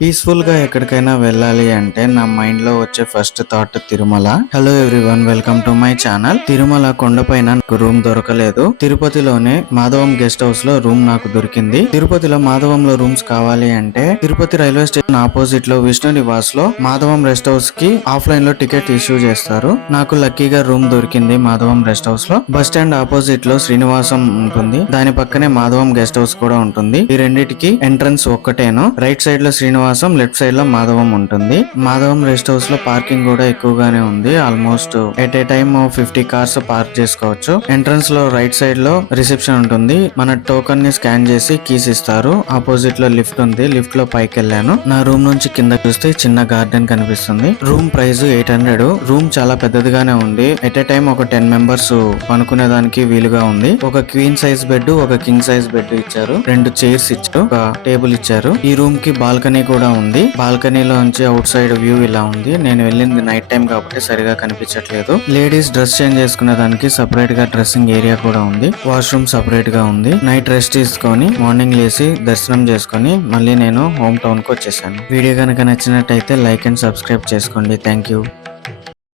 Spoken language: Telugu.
పీస్ఫుల్ గా ఎక్కడికైనా వెళ్ళాలి అంటే నా మైండ్ లో వచ్చే first thought Tirumala. Hello everyone, welcome to my channel. Tirumala కొండపైన నాకు రూమ్ దొరకలేదు. తిరుపతిలోనే మాధవం గెస్ట్ హౌస్ లో రూమ్ నాకు దొరికింది. తిరుపతిలో మాధవంలో రూమ్స్ కావాలి అంటే తిరుపతి రైల్వే స్టేషన్ ఆపోజిట్ లో విష్ణు నివాస్ లో మాధవం రెస్ట్ హౌస్ కి ఆఫ్లైన్ లో టికెట్ ఇష్యూ చేస్తారు. నాకు లక్కీగా రూమ్ దొరికింది మాధవం రెస్ట్ హౌస్ లో. బస్ స్టాండ్ ఆపోజిట్ లో శ్రీనివాసం ఉంటుంది, దాని పక్కనే మాధవం గెస్ట్ హౌస్ కూడా ఉంటుంది. ఈ రెండిటికి ఎంట్రన్స్ ఒక్కటేను. రైట్ సైడ్ లో శ్రీనివాసం, లెఫ్ట్ సైడ్ లో మాధవం ఉంటుంది. మాధవం రెస్ట్ హౌస్ లో పార్కింగ్ కూడా ఎక్కువగానే ఉంది. Almost at a time 50 cars park చేసుకోవచ్చు. ఎంట్రన్స్ లో రైట్ సైడ్ లో రిసెప్షన్ ఉంటుంది. మన టోకన్ ని స్కాన్ చేసి కీస్ ఇస్తారు. ఆపోజిట్ లో లిఫ్ట్ ఉంది. లిఫ్ట్ లో పైకి వెళ్ళాను. నా రూమ్ నుంచి కింద చూస్తే చిన్న గార్డెన్ కనిపిస్తుంది. Room price 800. రూమ్ చాలా పెద్దదిగానే ఉంది. ఎట్ ఏ టైమ్ ఒక 10 మెంబర్స్ పనుకునే దానికి వీలుగా ఉంది. ఒక క్వీన్ సైజ్ బెడ్, ఒక కింగ్ సైజ్ బెడ్ ఇచ్చారు. 2 చైర్స్ ఇచ్చారు, ఒక టేబుల్ ఇచ్చారు. ఈ రూమ్ కి బాల్కనీ కూడా ఉంది. బాల్కనీలోంచి అవుట్ సైడ్ వ్యూ ఇలా ఉంది. నేను వెళ్ళింది నైట్ టైం కాబట్టి సరిగా కనిపించట్లేదు. లేడీస్ డ్రెస్ చేంజ్ చేసుకునే దానికి సపరేట్ గా డ్రెస్సింగ్ ఏరియా కూడా ఉంది. వాష్రూమ్ సపరేట్ గా ఉంది. నైట్ రెస్ట్ తీసుకొని మార్నింగ్ లేసి దర్శనం చేసుకొని మళ్ళీ నేను హోమ్ టౌన్ కు వచ్చేసాను. వీడియో కనుక నచ్చినట్టయితే లైక్ అండ్ సబ్స్క్రైబ్ చేసుకోండి. Thank you.